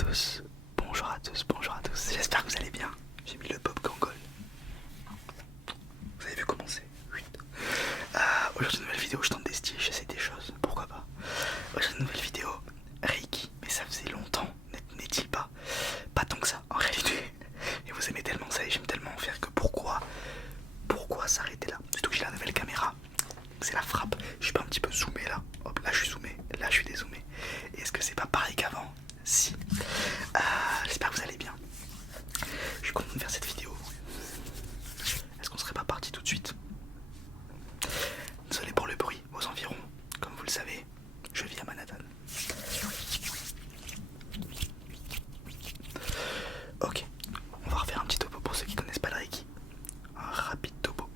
tous, bonjour à tous, bonjour à tous, j'espère que vous allez bien. J'ai mis le pop gangol. Vous avez vu comment c'est? Oui. Aujourd'hui une nouvelle vidéo, je tente des styles, j'essaie des choses, pourquoi pas. Aujourd'hui une nouvelle vidéo, Reiki, mais ça faisait longtemps, n'est-il pas? Pas tant que ça en réalité. Et vous aimez tellement ça et j'aime tellement en faire que pourquoi s'arrêter là? Surtout que j'ai la nouvelle caméra, c'est la frappe, je suis pas un petit peu zoomé là. Hop, là je suis zoomé, là je suis dézoomé. Et est-ce que c'est pas pareil qu'avant? Si. J'espère que vous allez bien. Je suis content de faire cette vidéo. Est-ce qu'on serait pas parti tout de suite? Désolé pour le bruit aux environs. Comme vous le savez, je vis à Manhattan. Ok, on va refaire un petit topo pour ceux qui connaissent pas le Reiki. Un rapide topo.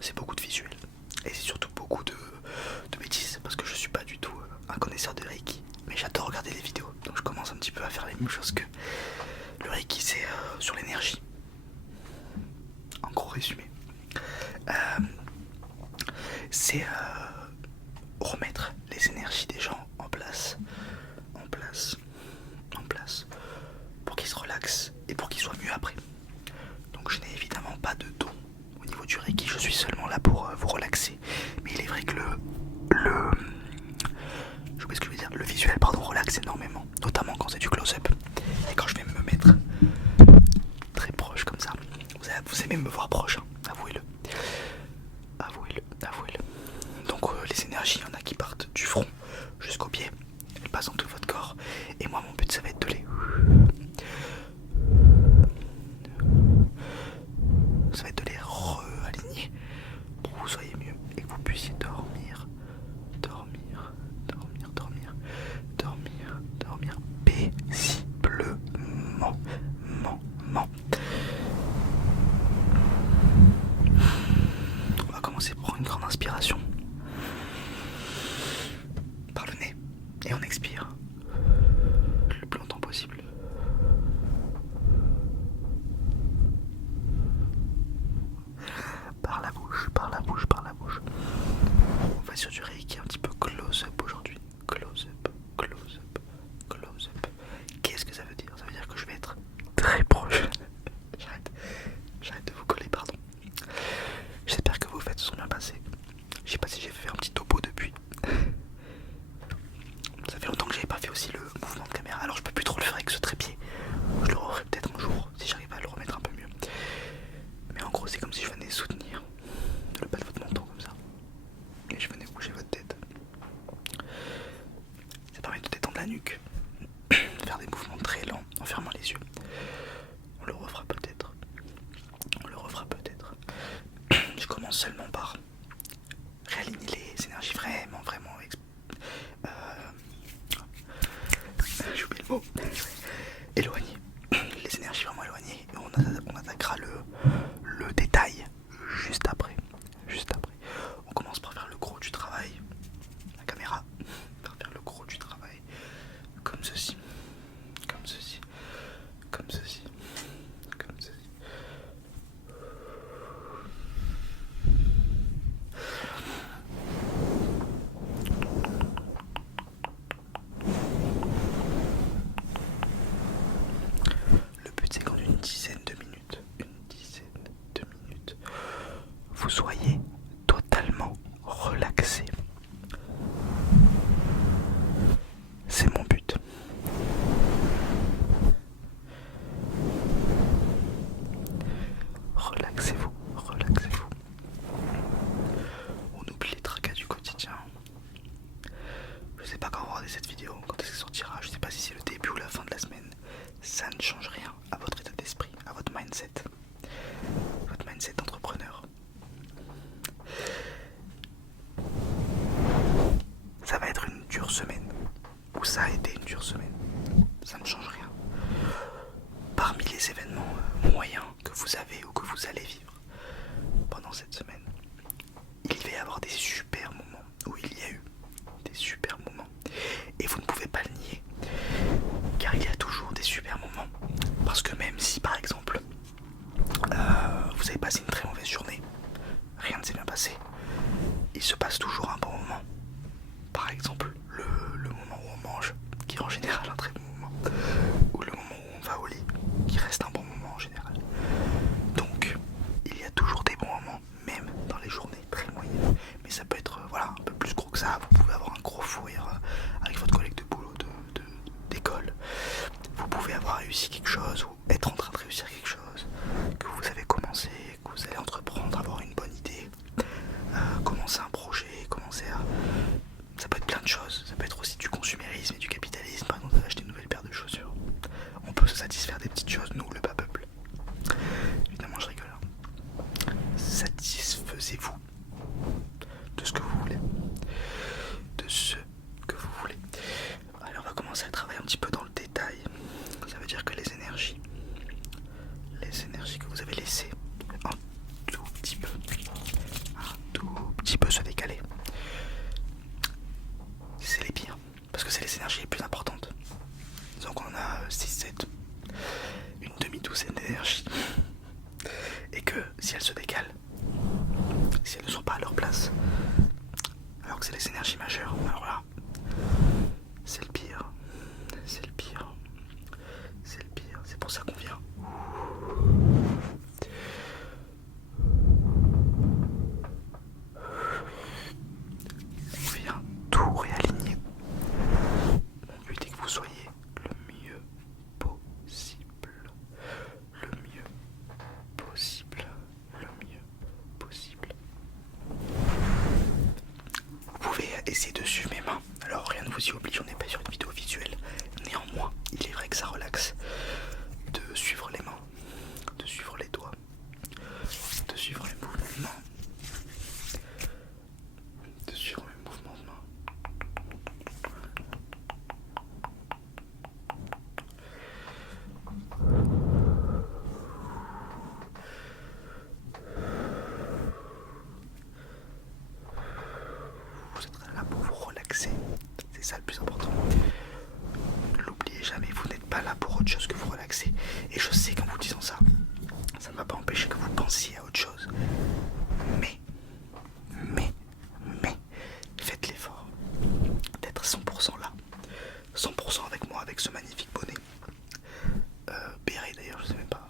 C'est beaucoup de visuels. Et c'est surtout beaucoup de bêtises. Parce que je suis pas du tout un connaisseur de Reiki. Mais j'adore regarder les vidéos. Donc je commence un petit peu à faire les mêmes choses que le Reiki, c'est sur l'énergie. En gros résumé. C'est remettre les énergies des gens en place, pour qu'ils se relaxent et pour qu'ils soient mieux après. Donc je n'ai évidemment pas de don au niveau du Reiki, je suis seulement là pour vous relaxer. Mais il est vrai que le visuel relaxe énormément, notamment quand c'est du close-up. Et quand je vais me mettre très proche comme ça, vous aimez me voir proche, hein, avouez-le. Donc les énergies, il y en a qui partent du front jusqu'aux pieds, elles passent dans tout votre corps. Et moi mon but ça va être de les... réaligner pour que vous soyez mieux et que vous puissiez dormir paisiblement. On va commencer par prendre une grande inspiration par le nez et on expire le plus longtemps possible. Par la bouche. On va sur du Reiki un petit peu close-up aujourd'hui. Close-up. Qu'est-ce que ça veut dire? Ça veut dire que je vais être très proche. J'arrête de vous coller, pardon. J'espère que vos fêtes se sont bien passées. Je sais pas si j'ai fait un petit topo depuis. Ça fait longtemps que j'avais pas fait aussi le mouvement de caméra. Alors je peux plus trop le faire avec ce trépied. Je le referai peut-être un jour si j'arrive à le remettre un peu mieux. Mais en gros c'est comme si je venais soutenir le bas de votre menton comme ça. Et je venais bouger votre tête. Ça permet de détendre la nuque. Faire des mouvements très lents en fermant les yeux. On le refera peut-être. Je commence seulement par réaligner les énergies vraiment j'ai oublié le mot. Éloigner. Les énergies vraiment éloignées. Et on attaquera le détail juste après. On commence par faire le gros du travail. La caméra va faire le gros du travail. Comme ceci. Le but c'est qu'en une dizaine de minutes, vous soyez totalement relaxé. C'est mon but. Relaxez-vous. On oublie les tracas du quotidien. Je sais pas quand on va regarder cette vidéo, quand est-ce qu'elle sortira, je sais pas si c'est le début ou la fin de la semaine. Ça ne change rien à votre état d'esprit, à votre mindset d'entrepreneur. Ça va être une dure semaine, ou ça a été une dure semaine, ça ne change rien. Parmi les événements moyens que vous avez ou que vous allez vivre pendant cette semaine, il va y avoir des super moments, ou il y a eu des super moments, et vous ne pouvez pas le nier, car il y a toujours des super moments. Parce que même si par exemple vous avez passé une très mauvaise journée, rien ne s'est bien passé, il se passe toujours un bon moment. Par exemple le moment où on mange, qui est en général un très bon moment. que ça, vous pouvez avoir un gros fou rire avec votre collègue de boulot, d'école. Vous pouvez avoir réussi quelque chose ou être en train de réussir quelque chose que vous avez commencé, que vous allez entreprendre, avoir une bonne idée, commencer un projet, ça peut être plein de choses, ça peut être aussi du consumérisme et du capitalisme, par exemple acheter une nouvelle paire de chaussures. On peut se satisfaire des petites choses, nous le bas peuple. Évidemment je rigole. Satisfaisez-vous de ce que vous voulez. De ce que vous voulez. Allez, on va commencer à travailler un petit peu dans le détail. Ça veut dire que les énergies que vous avez laissées un tout petit peu se décaler, c'est les pires, parce que c'est les énergies les plus importantes. Donc on a 6-7, une demi-douzaine d'énergies, et que si elles se décalent, si elles ne sont pas à leur place, alors que c'est les énergies majeures, alors là, c'est le pire, c'est le pire, c'est le pire, c'est pour ça qu'on vient. On vient tout réaligner. Mon but est que vous soyez le mieux possible, le mieux possible, le mieux possible. Vous pouvez essayer de suivre mes mains. Alors rien ne vous y oblige, on n'est pas sur une vidéo visuelle. Néanmoins, il est vrai que ça relaxe de suivre les mains, de suivre les doigts, de suivre les mouvements, de suivre mes mouvements de main. Vous êtes là pour vous relaxer, c'est ça le plus important. Ne l'oubliez jamais, vous n'êtes pas là pour autre chose que vous relaxer. Et je sais qu'en vous disant ça, ça ne va pas empêcher que vous pensiez à autre chose. Mais, faites l'effort d'être 100% là. 100% avec moi, avec ce magnifique bonnet. Béret d'ailleurs, je sais même pas.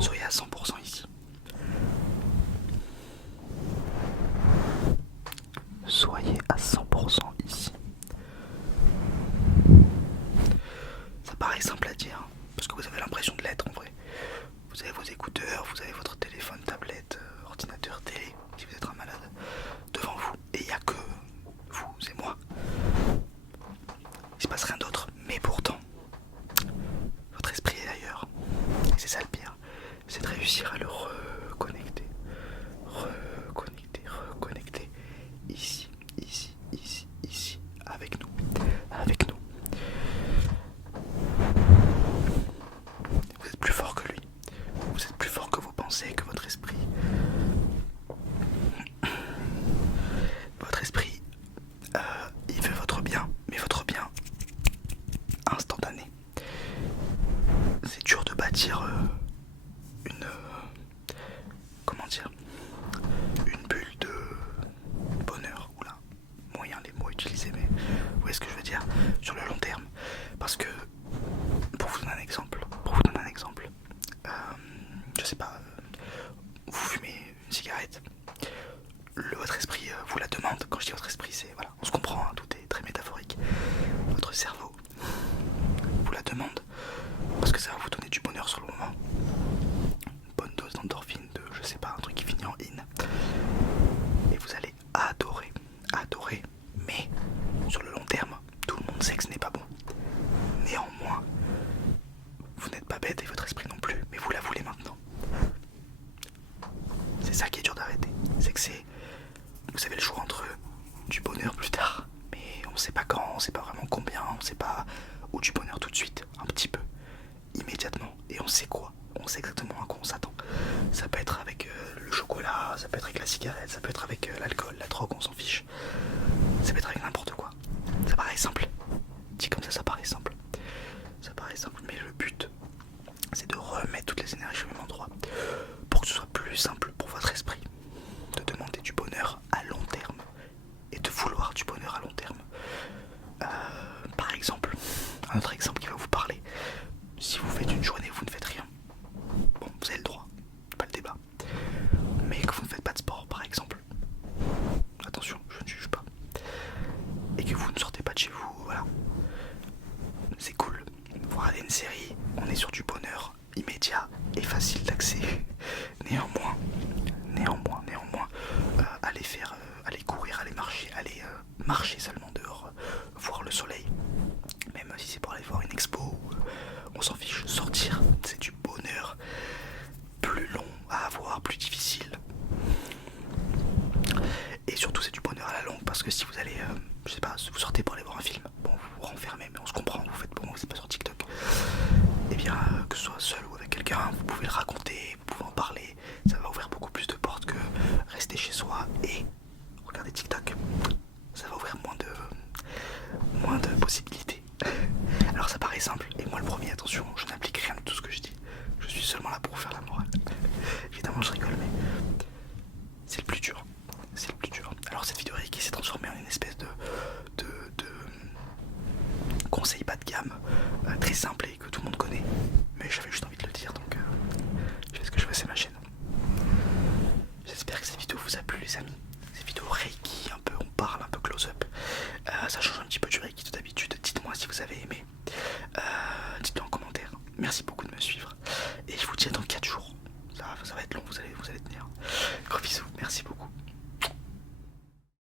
Soyez à 100% ici. Soyez à 100% ici. Ça paraît simple à dire, parce que vous avez l'impression de l'être en vrai. Vous avez vos écouteurs, vous avez votre téléphone, tablette, ordinateur, télé, si vous êtes un malade, devant vous. Et il n'y a que vous et moi. Il se passe rien d'autre. Mais pourtant, votre esprit est ailleurs. Et c'est ça le pire. C'est de réussir à le reconnecter. Reconnecter. Ici, avec nous. Vous êtes plus fort que lui. Vous êtes plus fort que vos pensées, que votre esprit. Votre esprit, il veut votre bien, mais votre bien instantané. C'est dur de bâtir une bulle de bonheur. Oula, moyen les mots utilisés, mais vous voyez ce que je veux dire, sur le long terme. Parce que, pour vous donner un exemple, je sais pas, vous fumez une cigarette, votre esprit vous la demande. Quand je dis votre esprit, c'est, voilà, on se comprend, hein, tout est très métaphorique. Votre cerveau vous la demande, parce que ça va vous donner du bonheur sur le moment. Une bonne dose d'endorphine, de, je sais pas, un truc qui finit en in. Et vous allez adorer, mais sur le long terme, tout le monde sait que ce n'est pas bon. Néanmoins, vous n'êtes pas bête et votre esprit non plus, mais vous la voulez maintenant. C'est ça qui est dur d'arrêter, c'est que vous avez le choix entre du bonheur plus tard, mais on sait pas quand, on sait pas vraiment combien, on sait pas, ou du bonheur tout de suite, un petit peu, immédiatement, et on sait quoi, on sait exactement à quoi on s'attend. Ça peut être avec le chocolat, ça peut être avec la cigarette, ça peut être avec l'alcool, la drogue, on s'en fiche. Ça peut être avec n'importe quoi. Ça paraît simple. Dit comme ça paraît simple. Ça paraît simple, mais le but, c'est de remettre toutes les énergies au même endroit pour que ce soit plus simple pour votre esprit de demander du bonheur à long terme et de vouloir du bonheur à long terme. Par exemple, un autre exemple qui va vous parler. Si vous faites une journée où vous ne faites rien, bon, vous avez le droit, pas le débat, mais que vous ne faites pas de sport par exemple, que si vous allez, je sais pas, vous sortez pour aller voir un film,